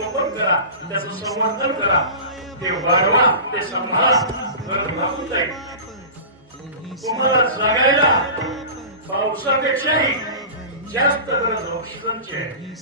संगोपन करा, त्याचं संवर्धन करा, ते वाढवा, ते सांभाळा, गरज भागून जाईल. तुम्हाला जगायला पावसापेक्षाही जास्त गरज ऑक्सिजनची आहे.